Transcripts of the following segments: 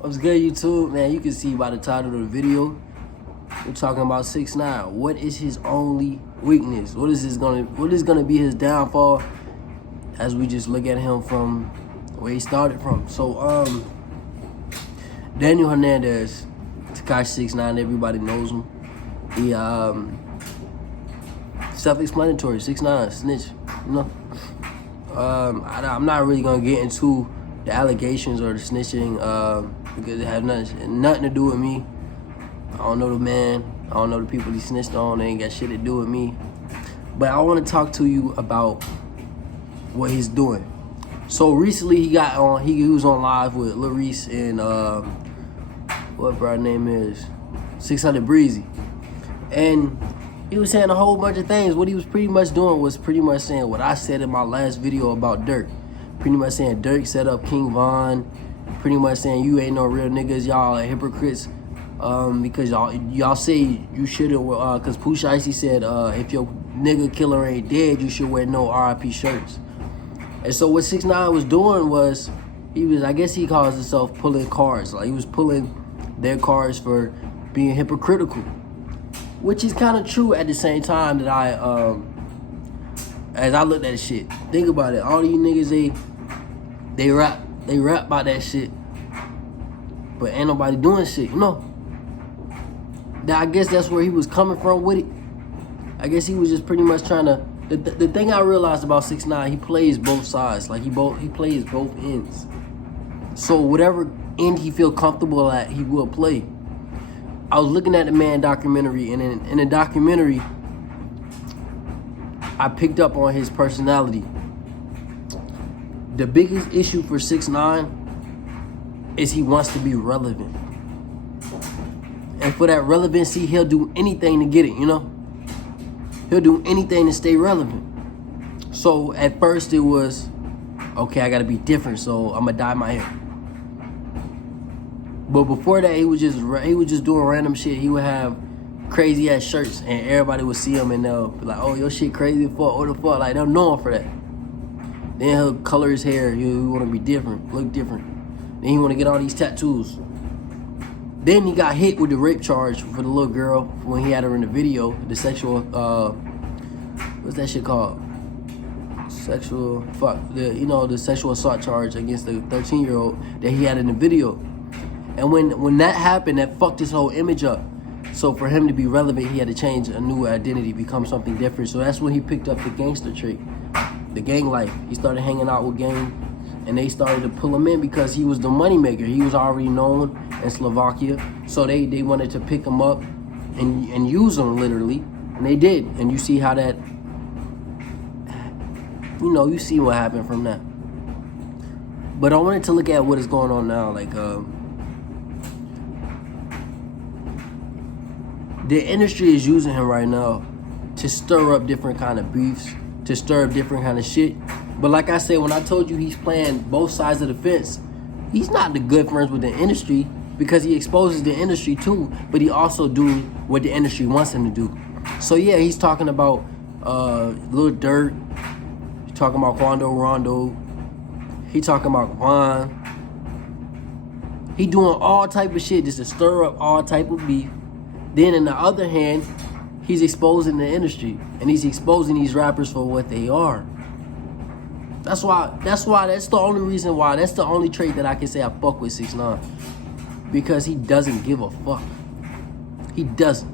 What's good, YouTube? Man, you can see by the title of the video, we're talking about 6ix9ine. What is his only weakness? What is gonna be his downfall as we just look at him from where he started from? So Daniel Hernandez, Tekashi 6ix9ine, everybody knows him. He self-explanatory, 6ix9ine, snitch, you know. I'm not really gonna get into the allegations or the snitching because it has nothing to do with me. I don't know the man. I don't know the people he snitched on. They ain't got shit to do with me. But I want to talk to you about what he's doing. So recently he got on. He was on live with Lil Reese and whatever her name is, 600 Breezy, and he was saying a whole bunch of things. What he was pretty much doing was pretty much saying what I said in my last video about Dirk. Pretty much saying Dirk set up King Von. Pretty much saying you ain't no real niggas. Y'all are hypocrites because y'all say you shouldn't. Because Pooh Icy said if your nigga killer ain't dead, you should wear no RIP shirts. And so what 6ix9ine was doing was I guess he calls himself pulling cards. Like he was pulling their cards for being hypocritical. Which is kind of true at the same time that as I looked at shit. Think about it. All these niggas, they rap about that shit. But ain't nobody doing shit, you know? I guess that's where he was coming from with it. I guess he was just pretty much trying to, the thing I realized about 6ix9ine, he plays both sides. Like he plays both ends. So whatever end he feel comfortable at, he will play. I was looking at the man documentary, and in the documentary, I picked up on his personality. The biggest issue for 6ix9ine is he wants to be relevant. And for that relevancy, he'll do anything to get it, you know? He'll do anything to stay relevant. So at first it was, okay, I gotta be different, so I'm gonna dye my hair. But before that, he was just doing random shit. He would have crazy ass shirts, and everybody would see him, and they'll be like, "Oh, your shit crazy as fuck. What the fuck?" Like they'll know him for that. Then he'll color his hair. He want to be different, look different. Then he want to get all these tattoos. Then he got hit with the rape charge for the little girl when he had her in the video. The sexual, what's that shit called? The sexual assault charge against the 13-year-old that he had in the video. And when that happened, that fucked his whole image up. So for him to be relevant, he had to change a new identity, become something different. So that's when he picked up the gangster trait, the gang life. He started hanging out with gang, and they started to pull him in because he was the moneymaker. He was already known in Slovakia. So they wanted to pick him up and use him literally. And they did. And you see how that, you see what happened from that. But I wanted to look at what is going on now. Like, the industry is using him right now to stir up different kind of beefs, to stir up different kind of shit. But like I said, when I told you he's playing both sides of the fence, he's not the good friends with the industry because he exposes the industry too, but he also do what the industry wants him to do. So yeah, he's talking about Lil Durk, he's talking about Quando Rondo, he talking about Von. He doing all type of shit just to stir up all type of beef. Then on the other hand, he's exposing the industry and he's exposing these rappers for what they are. That's the only reason why, that's the only trait that I can say I fuck with 6ix9ine. Because he doesn't give a fuck. He doesn't.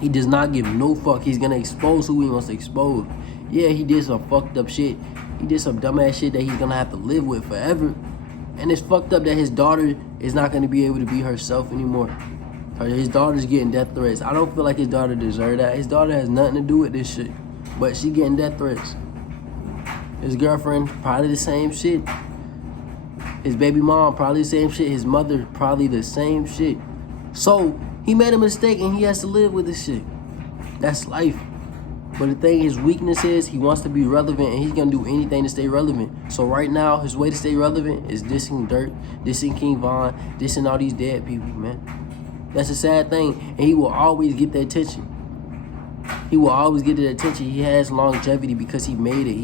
He does not give no fuck. He's gonna expose who he wants to expose. Yeah, he did some fucked up shit. He did some dumbass shit that he's gonna have to live with forever. And it's fucked up that his daughter is not gonna be able to be herself anymore. His daughter's getting death threats. I don't feel like his daughter deserves that. His daughter has nothing to do with this shit. But she getting death threats. His girlfriend, probably the same shit. His baby mom, probably the same shit. His mother, probably the same shit. So, he made a mistake and he has to live with this shit. That's life. But the thing, his weakness is he wants to be relevant and he's gonna do anything to stay relevant. So right now, his way to stay relevant is dissing Dirk, dissing King Von, dissing all these dead people, man. That's a sad thing, and he will always get the attention. He will always get the attention. He has longevity because he made it.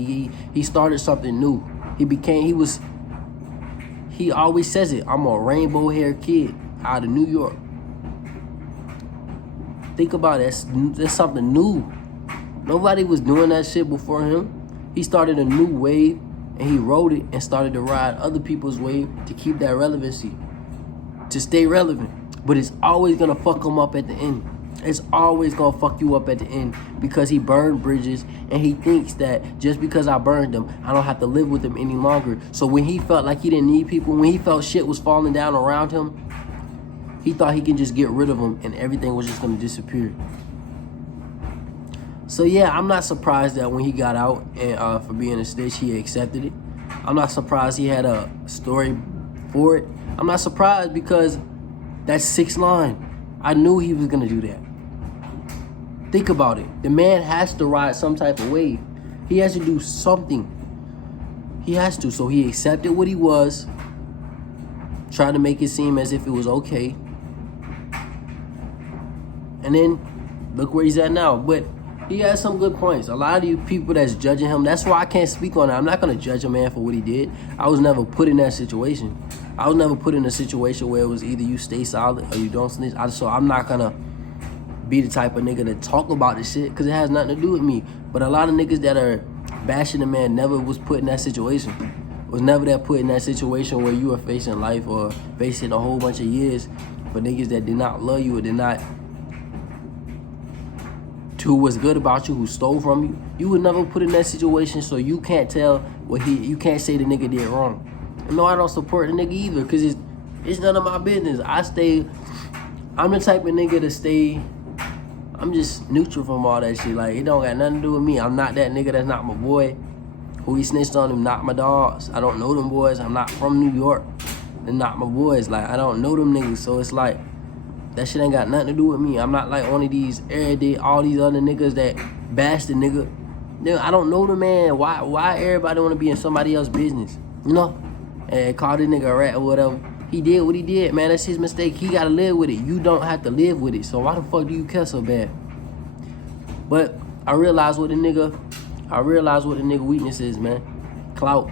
He started something new. He He always says it. I'm a rainbow hair kid out of New York. Think about it. That's something new. Nobody was doing that shit before him. He started a new wave and he rode it and started to ride other people's wave to keep that relevancy, to stay relevant. But it's always gonna fuck him up at the end. It's always gonna fuck you up at the end because he burned bridges and he thinks that just because I burned them, I don't have to live with them any longer. So when he felt like he didn't need people, when he felt shit was falling down around him, he thought he can just get rid of them and everything was just gonna disappear. So yeah, I'm not surprised that when he got out and for being a snitch, he accepted it. I'm not surprised he had a story for it. I'm not surprised because that's 6ix9ine. I knew he was gonna do that. Think about it. The man has to ride some type of wave. He has to do something. He has to. So he accepted what he was, tried to make it seem as if it was okay. And then look where he's at now. But he has some good points. A lot of you people that's judging him, that's why I can't speak on it. I'm not going to judge a man for what he did. I was never put in that situation. I was never put in a situation where it was either you stay solid or you don't snitch. So I'm not going to be the type of nigga to talk about this shit because it has nothing to do with me. But a lot of niggas that are bashing the man never was put in that situation. Was never that put in that situation where you were facing life or facing a whole bunch of years for niggas that did not love you or did not who was good about you, who stole from you. You would never put in that situation, so you can't tell what you can't say the nigga did wrong. And no, I don't support the nigga either, because it's none of my business. I'm the type of nigga to stay, I'm just neutral from all that shit. Like, it don't got nothing to do with me. I'm not that nigga that's not my boy. Who he snitched on him, not my dogs. I don't know them boys. I'm not from New York. They're not my boys. Like, I don't know them niggas, so it's like, that shit ain't got nothing to do with me. I'm not like one of these everyday, all these other niggas that bash the nigga. I don't know the man. Why everybody want to be in somebody else's business? You know? And call this nigga a rat or whatever. He did what he did, man. That's his mistake. He got to live with it. You don't have to live with it. So why the fuck do you care so bad? But I realize what the nigga weakness is, man. Clout.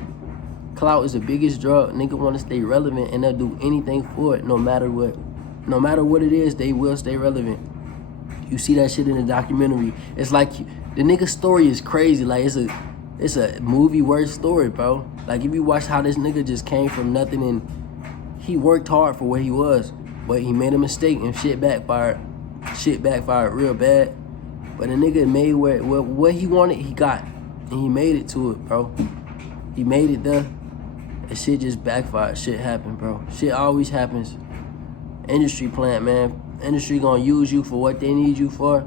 Clout is the biggest drug. Nigga want to stay relevant and they'll do anything for it no matter what. No matter what it is, they will stay relevant. You see that shit in the documentary. It's like the nigga's story is crazy. Like it's a movie worth story, bro. Like if you watch how this nigga just came from nothing and he worked hard for where he was, but he made a mistake and shit backfired. Shit backfired real bad. But the nigga made what he wanted, he got, and he made it to it, bro. He made it there, and shit just backfired. Shit happened, bro. Shit always happens. Industry plant, man. Industry gonna use you for what they need you for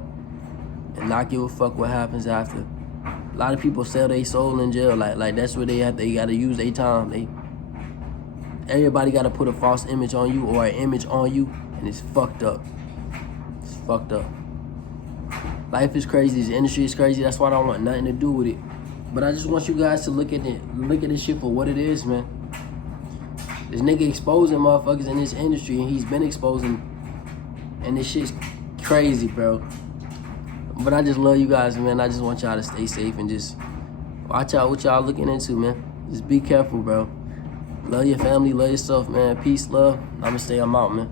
and not give a fuck what happens after. A lot of people sell their soul in jail. Like that's where they gotta use their time. Everybody gotta put a false image on you or an image on you, and it's fucked up. It's fucked up. Life is crazy, this industry is crazy, that's why I don't want nothing to do with it. But I just want you guys to look at this shit for what it is, man. This nigga exposing motherfuckers in this industry, and he's been exposing, and this shit's crazy, bro. But I just love you guys, man. I just want y'all to stay safe and just watch out what y'all looking into, man. Just be careful, bro. Love your family, love yourself, man. Peace, love. I'm out, man.